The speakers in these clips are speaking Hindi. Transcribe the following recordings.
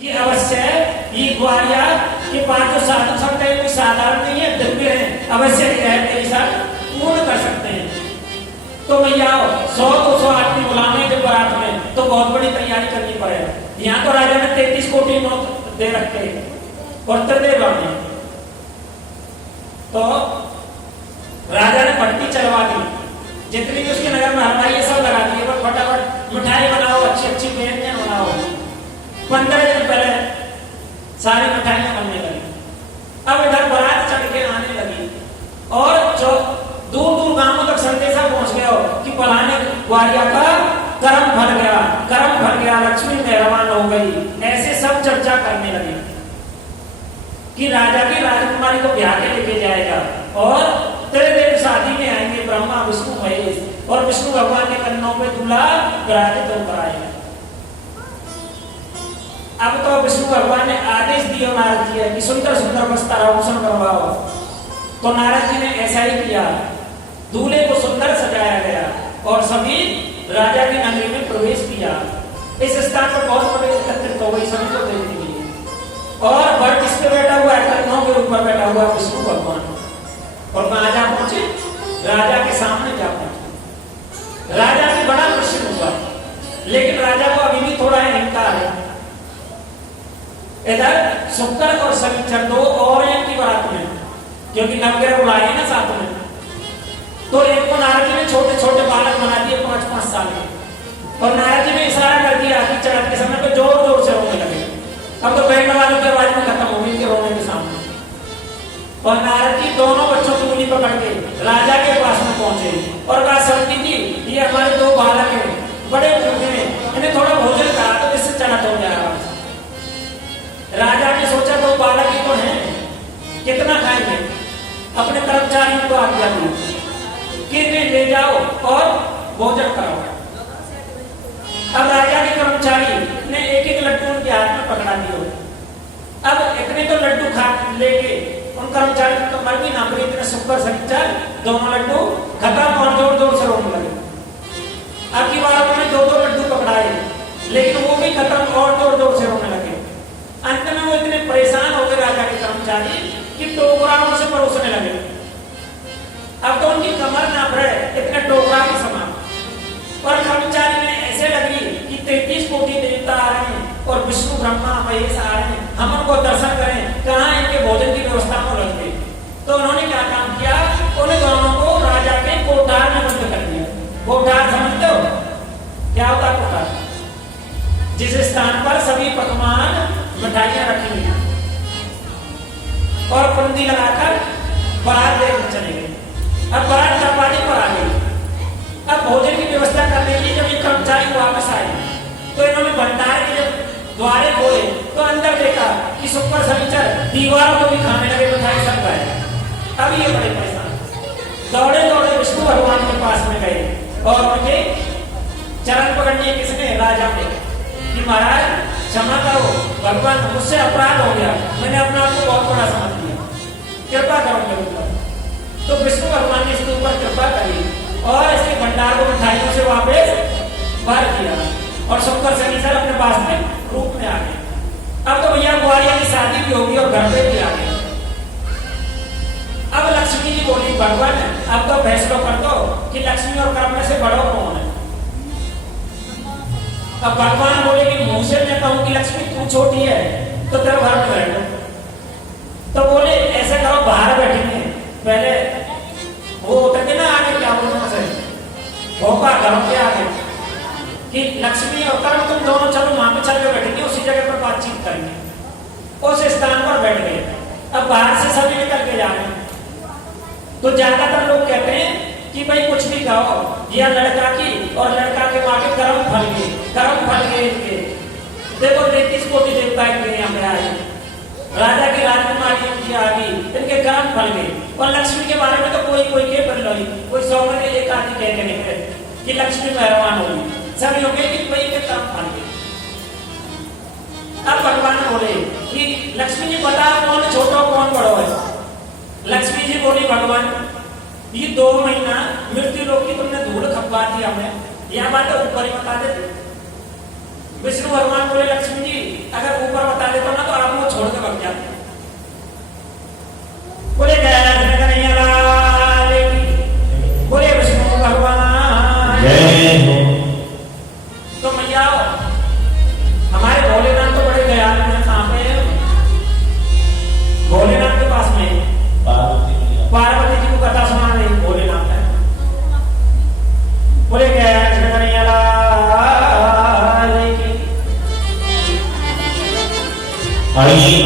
कि अवश्य ये ग्वालिया के पास जो साधु संत है कोई साधारण नहीं है, दिव्य है, अवश्य मेरे साथ पूर्ण कर सकते हैं। तो भैया 100-200 आदमी बुलाने के बारात में तो बहुत बड़ी तैयारी करनी पड़ेगी। यहाँ तो राजा ने 33 कोटी नोट दे रखे और त्रिदेव ने तो राजा ने भट्टी चलवा दी, जितनी भी उसके नगर में हलवाई ये सब लगा दिए, बस फटाफट मिठाई बनाओ, अच्छी अच्छी व्यंजन बनाओ। 15 दिन पहले सारी मिठाइयां बनने लगी। अब इधर बारात चढ़ के आने लगी और जो दूर दूर गांवों तक संदेशा पहुंच गया कि फलाने ग्वालिया का कर्म भर गया, कर्म भर गया, लक्ष्मी मेहरबान हो गई। ऐसे सब चर्चा करने लगे कि राजा की राजकुमारी को ब्याह के लेके जाएगा और तेरे देव शादी में आएंगे ब्रह्मा विष्णु महेश, और विष्णु भगवान के कन्नों पे दूल्हा विराजित होकर आएगा। अब तो विष्णु भगवान ने आदेश दिया नारद जी कि सुंदर सुंदर वस्त्राभूषण करवाओ। तो नारद जी ने ऐसा ही किया, दूल्हे को सुंदर सजाया गया और सभी राजा की नगरी में प्रवेश किया। इस स्थान पर बहुत बड़े एकत्रित हो गई सभी को देखने के लिए। और वर किस पे बैठा हुआ है? कन्नों के ऊपर बैठा हुआ विष्णु भगवान। और कहाँ जा पहुंचे? राजा के सामने जा पहुंचे। राजा भी बड़ा प्रसन्न हुआ, लेकिन राजा को अभी भी थोड़ा अहंकार है। इधर शुक्र और शनिचर दो और हैं की बारात में, क्योंकि नवग्रह बुलाए ना साथ में। तो एक को नारद जी ने छोटे छोटे बालक बना दिए 5-5 साल के, और नारद जी ने इशारा कर दिया कि चढ़त के समय पे जोर जोर से रोने लगे। अब तो बैठने वालों की आवाज में खत्म हो गई के रोने के सामने। और नारद जी दोनों बच्चों की उंगली पकड़ के राजा के पास में पहुंचे और कहा, सती जी ये हमारे 2 बालक हैं, बड़े भूखे हैं, इन्हें थोड़ा भोजन करा तो इससे चढ़त हो जाएगा। राजा ने सोचा 2 बालक ही तो हैं, कितना खाएंगे? अपने कर्मचारियों को आज्ञा दी कि इन्हें ले जाओ और भोजन कराओ। अब राजा के कर्मचारी ने एक एक लड्डू उनके हाथ में पकड़ा दिए। अब इतने तो लड्डू खा लेके उन कर्मचारी की कमर भी नाम रही, इतने शुक्र शनिचर दोनों लड्डू खत्म और जोर जोर से रोने लगे। अब की बार उन्होंने 2-2 लड्डू पकड़ाए, लेकिन वो भी खत्म और जोर जोर से रोने लगे। अंत में वो इतने परेशान हो गए राजा के कर्मचारी कि टोकराओं से परोसने लगे। अब तो उनकी कमर नाप रहे इतने टोकरा के समान। और कर्मचारी ने ऐसे लगी कि 33 कोटि देवता आ रहे हैं और विष्णु ब्रह्मा महेश आ रहे हैं, हम उनको दर्शन करें, कहाँ इनके भोजन की व्यवस्था में रख दे। तो उन्होंने क्या काम किया? उन्हें दोनों को राजा के कोठार में बंद कर दिया। कोठार समझते हो क्या होता है? कोठार जिस स्थान पर सभी पकवान मिठाइयां रखी हुई और पंदी लगाकर बारात देखने चले गए। अब बारात चौपाटी पर आ गई। अब भोजन की व्यवस्था करने के लिए जब ये कर्मचारी वापस आए तो इन्होंने भंडार के जब द्वारे खोले तो अंदर देखा कि शुक्र शनिचर दीवारों को भी खाने लगे, मिठाई सब गए। अब ये बड़े परेशान दौड़े दौड़े विष्णु भगवान के पास में गए और उनके चरण पकड़ने किसने? राजा ने, कि महाराज क्षमा करो, भगवान मुझसे अपराध हो गया, मैंने अपने आप को बहुत बड़ा समझ लिया, कृपा करो मेरे ऊपर। तो विष्णु भगवान ने इसके ऊपर कृपा करी और इसके भंडार को मिठाइयों से वापस भर दिया और शुक्र शनिचर अपने वास्तविक रूप में आ गए। अब तो भैया ग्वालिया की शादी भी होगी और घर पे भी आ गए। अब लक्ष्मी जी बोली, भगवान अब तो फैसला कर दो कि लक्ष्मी और कर्म में से बड़ा कौन है। अब भगवान बोले कि मुंह से मैं कहूं कि लक्ष्मी तू छोटी है तो तेरे घर में बैठो। तो बोले ऐसा करो, बाहर बैठेंगे, पहले वो होते थे ना आगे, क्या बोलते से भोपा घरों के आगे, कि लक्ष्मी और कर्म तुम दोनों चलो वहां पे चल के बैठेंगे, उसी जगह पर बातचीत करेंगे। उस स्थान पर बैठ गए। अब बाहर से सभी निकल के जा रहे हैं। तो ज्यादातर लोग कहते हैं कि भाई कुछ भी कहो, यह लड़का की और लड़का के माँ के कर्म फल गए, कर्म फल गए इनके। देखो 33 कोटि देवता इनके यहाँ पे आए, राजा की राजकुमारी इनकी आ गई, इनके कर्म फल गए। और लक्ष्मी के बारे में तो कोई कोई के बन लो, कोई 100 में एक आदमी कह के निकले कि लक्ष्मी मेहरबान होगी, सभी हो गए कि भाई के कर्म फल गए। अब भगवान बोले कि लक्ष्मी जी बता कौन छोटा कौन बड़ा है। लक्ष्मी जी बोली, भगवान ये 2 महीना मृत्यु लोक की तुमने धूल खपवा दी हमें, यह बात ऊपर ही बता देते। विष्णु भगवान बोले लक्ष्मी जी अगर ऊपर बता देता ना तो आप लोग छोड़ के भाग जाते। बोले कन्हैया लाल की, बोले विष्णु भगवान जय हो। तो मैया हमारे भोलेनाथ तो बड़े दयालु हैं। कहाँ पे है? भोलेनाथ के पास में पार्वती जी को कथा सुना रही भोलेनाथ है। बोले कन्हैया लाल की। आइए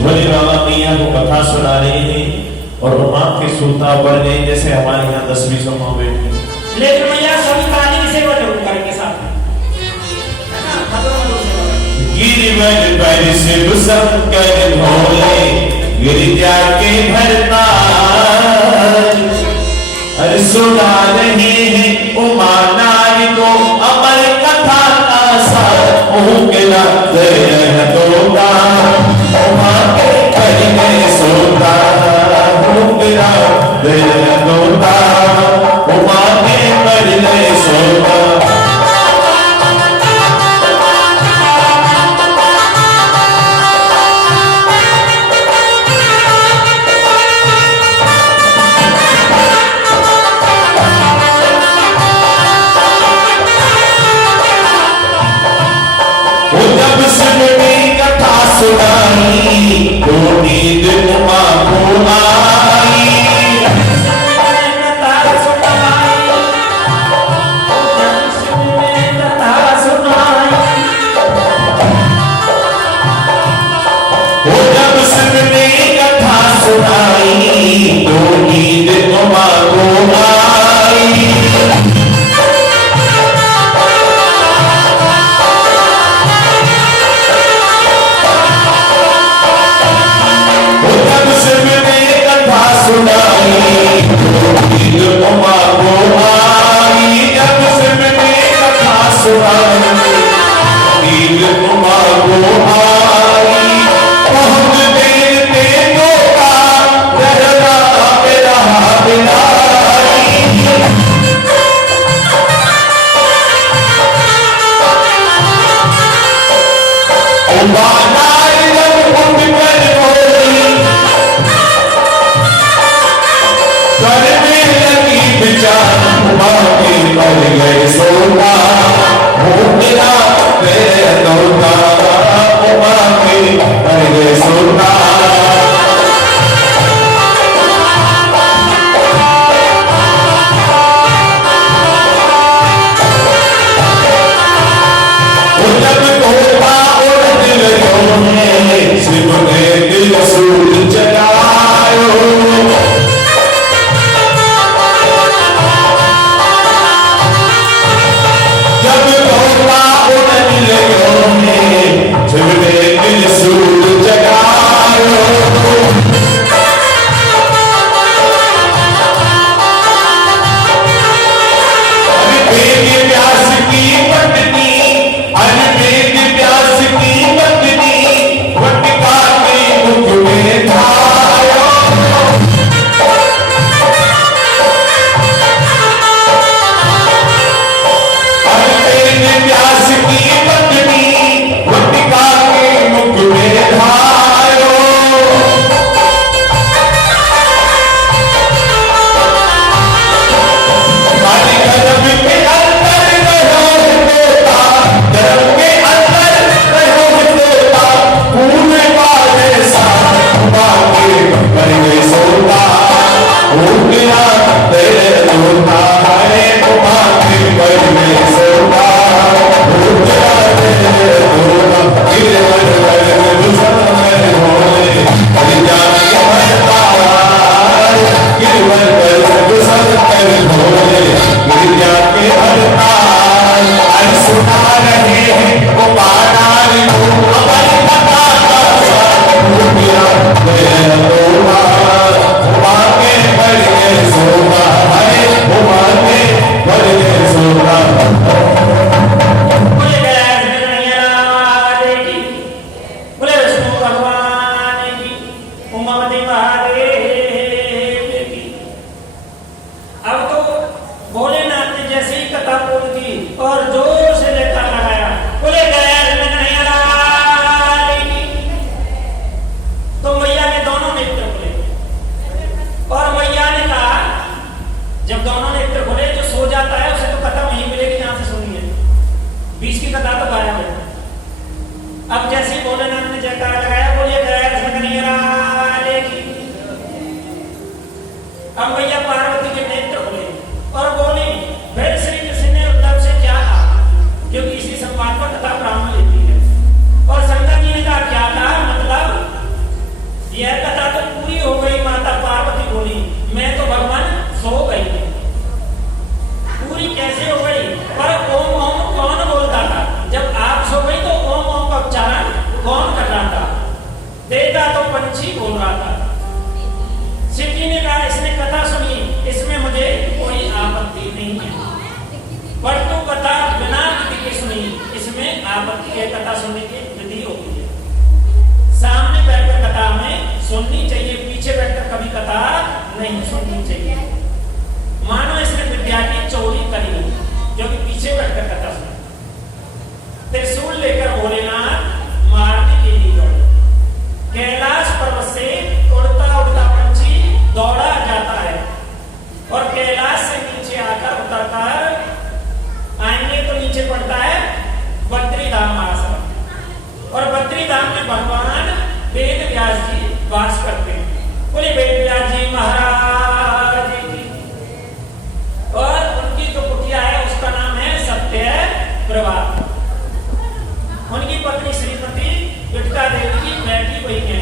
भोले बाबा मैया को कथा सुना रहे हैं और उमा के सूता बढ़ गए जैसे हमारे यहाँ 10वीं समा बैठी। लेकिन मैया सभी काली सेवा जरूर करेंगे साथ में, है ना? गिरिवन पर शिव शंकर भोले गिरिजा के भरता अरे सुना रहे हैं उमा नारी को अमर कथा का सार उगला जय दोता उमा के कर में सोता उगला जय दोता उमा के कर में सोता। जब सुननी कथा सुनाई तो नींद उमा को आई। जब सुननी कथा सुनाई तो नींद उमा को आई। पंछी बोल रहा था। शिव जी ने कहा इसने कथा सुनी, इसमें मुझे कोई आपत्ति नहीं है, पर तू कथा बिना विधि के सुनी, इसमें आपत्ति है। कथा सुनने की विधि होती है, सामने बैठकर कथा में सुननी चाहिए, पीछे बैठकर कभी कथा नहीं सुननी चाहिए। मानो इसने विद्या की चोरी करी हो, जो कि पीछे बैठकर कथा सुनी। त्रिशूल लेकर भोलेनाथ मारने के लिए दौड़े। कैलाश पर्वत से उड़ता उड़ता पंछी दौड़ा जाता है और कैलाश से नीचे आकर उतरकर आएंगे तो नीचे पड़ता है बद्रीधाम आश्रम, और बद्रीधाम में भगवान वेद व्यास जी वास करते हैं। बोले वेद व्यास जी महाराज की। और उनकी जो कुटिया है उसका नाम है सत्य प्रभा। उनकी पत्नी श्रीमती विठला देवी की बैठी हुई है,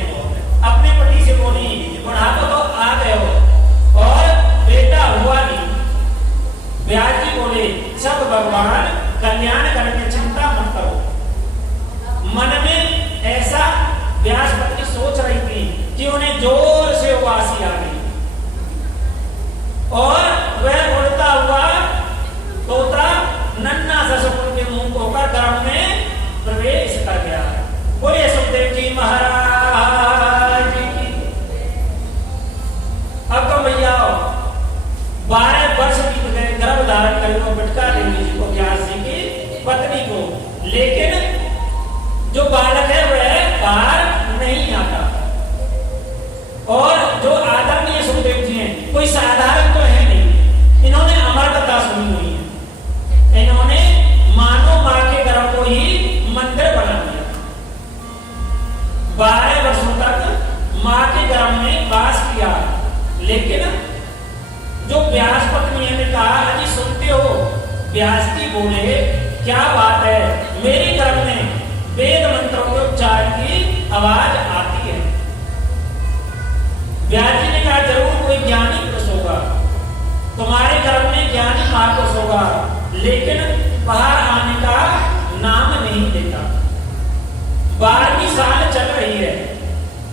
अपने पति से बोली बुढ़ापा तो आ गए हो और बेटा हुआ नहीं। व्यास जी बोले सब भगवान कल्याण करने चिंता मत करो। मन में ऐसा व्यास पत्नी सोच रही थी कि उन्हें जोर से उबासी आ गई और वह उड़ता हुआ तोता नन्ना सा सुकुन के मुंह को होकर गर्भ में प्रवेश कर गया। बोले सुखदेव जी महाराज की। अब तो भैया 12 वर्ष बीत गए गर्भ धारण करके बिटका देवी जी को, व्यास जी की पत्नी को, लेकिन जो बालक है वह बाहर नहीं आता। और जो आदरणीय सुखदेव जी हैं कोई साधारण तो है नहीं, इन्होंने अमर कथा सुनी हुई है, इन्होंने मानो मां के गर्भ को ही मंदिर बना दिया। 12 वर्षों तक मां के गर्भ में वास किया, लेकिन जो व्यास पत्नी ने कहा अजी सुनते हो, व्यास जी बोले क्या बात है, मेरे गर्भ में वेद मंत्रों के उच्चारण की आवाज आती है। व्यास जी ने कहा जरूर कोई ज्ञानी पुरुष होगा, तुम्हारे गर्भ में ज्ञानी महापुरुष होगा, लेकिन बाहर आने का नाम नहीं देता। 12वीं साल चल रही है,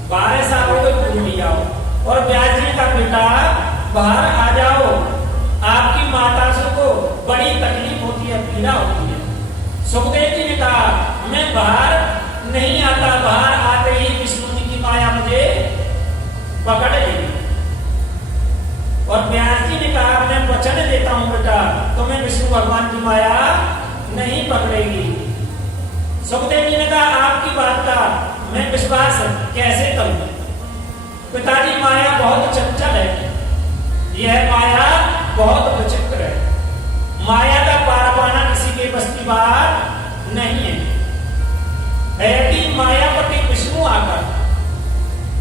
12 साल हो गए पूरी नहीं आओ, और व्यास जी का बेटा बाहर आ जाओ, आपकी माता को बड़ी तकलीफ होती है, पीड़ा होती है। सुखदेव जी ने कहा मैं बाहर नहीं आता, बाहर आते ही विष्णु जी की माया मुझे पकड़ लेगी। और व्यास जी ने कहा मैं वचन देता हूं बेटा, तुम्हें विष्णु भगवान की माया नहीं पकड़ेगी। सुखदेव जी ने कहा आपकी बात का मैं विश्वास कैसे करूं? पिताजी माया बहुत चंचल है, यह माया बहुत विचित्र है, माया का पार पाना किसी के बस की बात नहीं है। यदि मायापति विष्णु आकर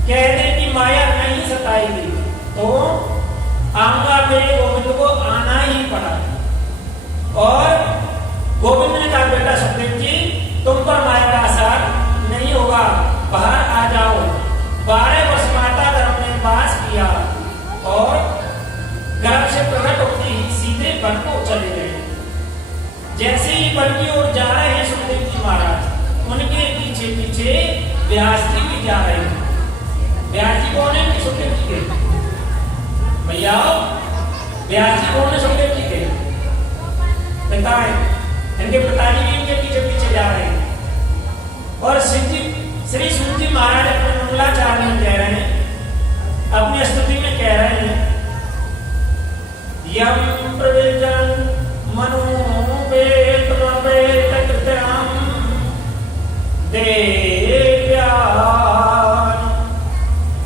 कहते कि माया नहीं सताएगी तो आऊंगा, मेरे गोविंद को आना ही पड़ा। और गोविंद ने कहा बेटा सुखदेव जी तुम पर माया का असर नहीं होगा, बाहर आ जाओ। 12 वर्ष माता गर्भ में वास किया और गर्भ से प्रकट होती ही सीधे वन को चले गए। जैसे ही वन की ओर जा रहे हैं सुखदेव जी महाराज, उनके पीछे पीछे व्यास जी भी जा रहे हैं। व्यास जी कौन है? सुखदेव जी के भैया, व्यास जी कौन है? सुखदेव जी के पिता है, इनके पिताजी भी इनके पीछे पीछे जा रहे हैं। और श्री सूत जी महाराज अपने मंगलाचार में कह रहे हैं, अपनी स्तुति में कह रहे हैं यम प्रविजन मनु वेद वेद कृत्यम देव्यान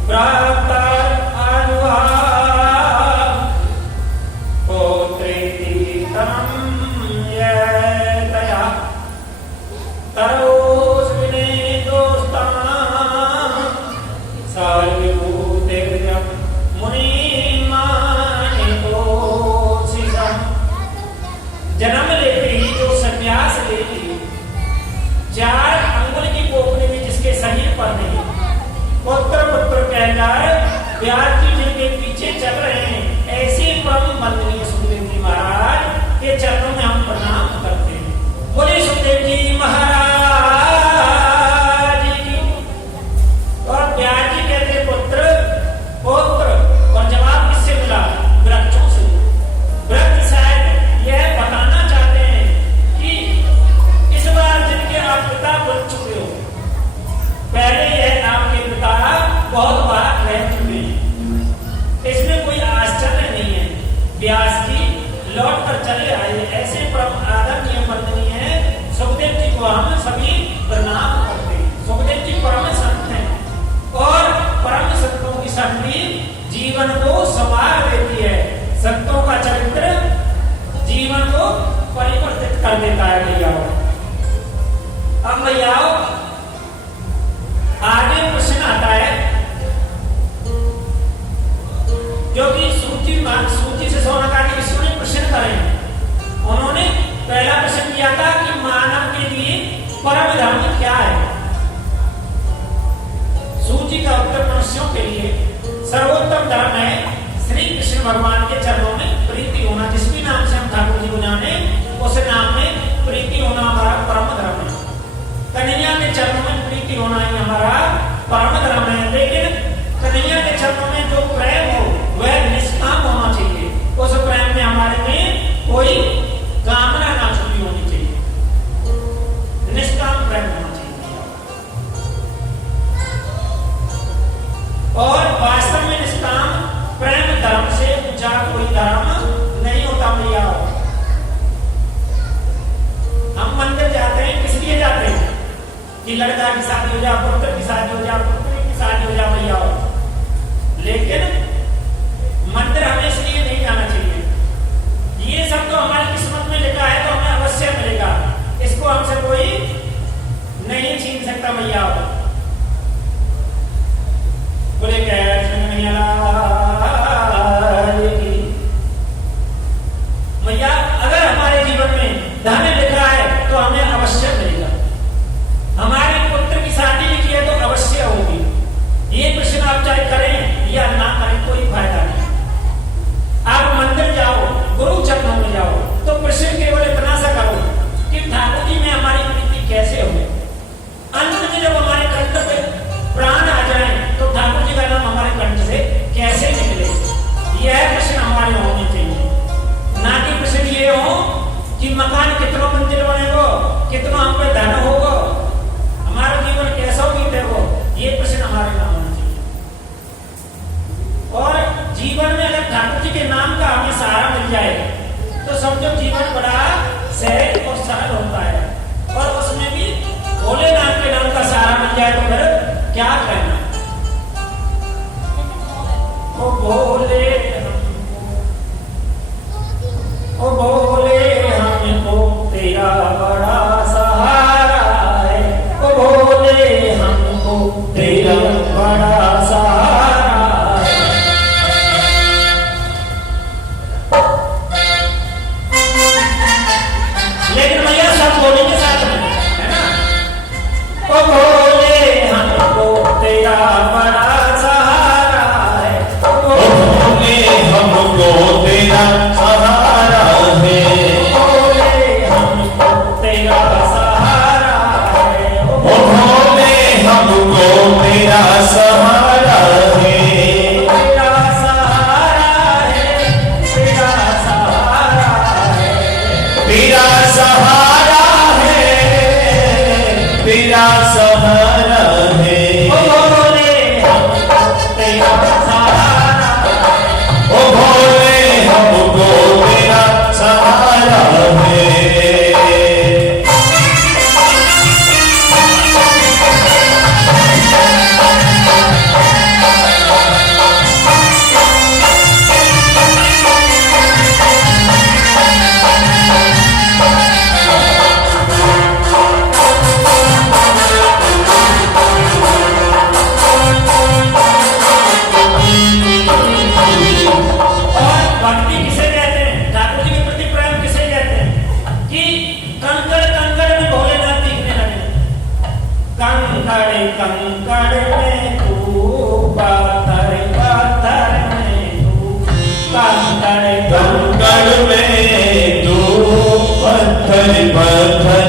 प्राप्तर अनुभाव पोत्रेति तम यतया तरोस विने दोस्तान सर्वभूते मुनि जन्म लेते ही जो संन्यास ले ली, 4 अंगुल की पोपली में जिसके शरीर पर नहीं, पुत्र पुत्र कहकर व्यास जी जिनके पीछे चल रहे हैं, ऐसे परम वंदनीय सुखदेव जी महाराज के चरणों में हम प्रणाम करते हैं। बोले सुखदेव जी महाराज की। और व्यास जी कहते चले आए ऐसे परम आदरणीय वंदनीय सुखदेव जी को हम सभी प्रणाम करते हैं। सुखदेव जी परम संत हैं और परम संतों की संगति जीवन को संवार देती है। संतों का चरित्र जीवन को परिवर्तित कर देता है। भैयाओ अब भैयाओ आगे प्रश्न आता है जो कि सूची से सोनाकानी विष्णु ने प्रश्न करे। उन्होंने पहला प्रश्न किया था कि मानव के लिए परम धर्म क्या है। सूची का उत्तर मनुष्यों के लिए सर्वोत्तम धर्म है श्री कृष्ण भगवान के चरणों में प्रीति होना। जिस भी नाम से हम ठाकुर जी को जाने उस नाम में प्रीति होना हमारा परम धर्म है। कन्हैया के चरणों में प्रीति होना ही हमारा परम धर्म है। लेकिन कन्हैया के चरणों में जो प्रेम हो वह निष्काम होना चाहिए। उस प्रेम में हमारे में कोई कामना ना छुपी होनी चाहिए। निष्काम प्रेम होना चाहिए और वास्तव में निष्काम प्रेम धर्म से ऊंचा कोई धर्म नहीं होता। भैया हम मंदिर जाते हैं किस लिए जाते हैं कि लड़का की शादी हो जाए, पुत्र की शादी हो जाए, पुत्री की शादी हो जाए। भैया लेकिन मंदिर हमें इसलिए नहीं जाना चाहिए। ये सब तो हमारी किस्मत में लिखा है तो हमें अवश्य मिलेगा। इसको हमसे कोई नहीं छीन सकता। भैया बोले भैया अगर हमारे जीवन में धन लिखा है तो हमें अवश्य मिलेगा। हमारे पुत्र की शादी लिखी है तो अवश्य होगी। ये प्रश्न आप चाहे करें या ना करें कोई फायदा नहीं। आप मंदिर जाओ, गुरु चरणों में जाओ तो प्रश्न केवल इतना सा करो कि ठाकुर जी में हमारी प्रीति कैसे हो। अंत में जब हमारे कंठ पे प्राण आ जाए तो ठाकुर जी का नाम हमारे कंठ से कैसे निकले। यह प्रश्न हमारे होने चाहिए, ना कि प्रश्न ये हो कि मकान कितना मंदिर बनेगा, कितना हम पे धन होगा, हमारा जीवन कैसा बीतेगा। ये प्रश्न हमारे नाम होना चाहिए। और जीवन में अगर ठाकुर जी के नाम का हमें सहारा मिल जाए तो समझो जीवन बड़ा सहज और सरल होता है। और उसमें भी भोलेनाथ के नाम का सहारा मिल जाए तो फिर क्या कहना। ओ भोले हमको तेरा बड़ा सहारा है। ओ भोले हमको तेरा बड़ा सहारा है। लेकिन भैया सब भोले के साथ में है ना। ओ भोले हमको तेरा बड़ा सहारा है। ओ भोले हमको तेरा सहारा है। भोले हमको तेरा सहारा है। ओ भोले हमको तेरा सहारा है। तेरा सहारा है, तेरा सहारा है, तेरा सहारा है, तेरा सहारा है। ओ भोले हमको तेरा सहारा है। ओ भोले हमको तेरा सहारा है। कंकड़ में तू पत्थर, पत्थर में तू कंकड़, कंकड़ में तू पत्थर, पत्थर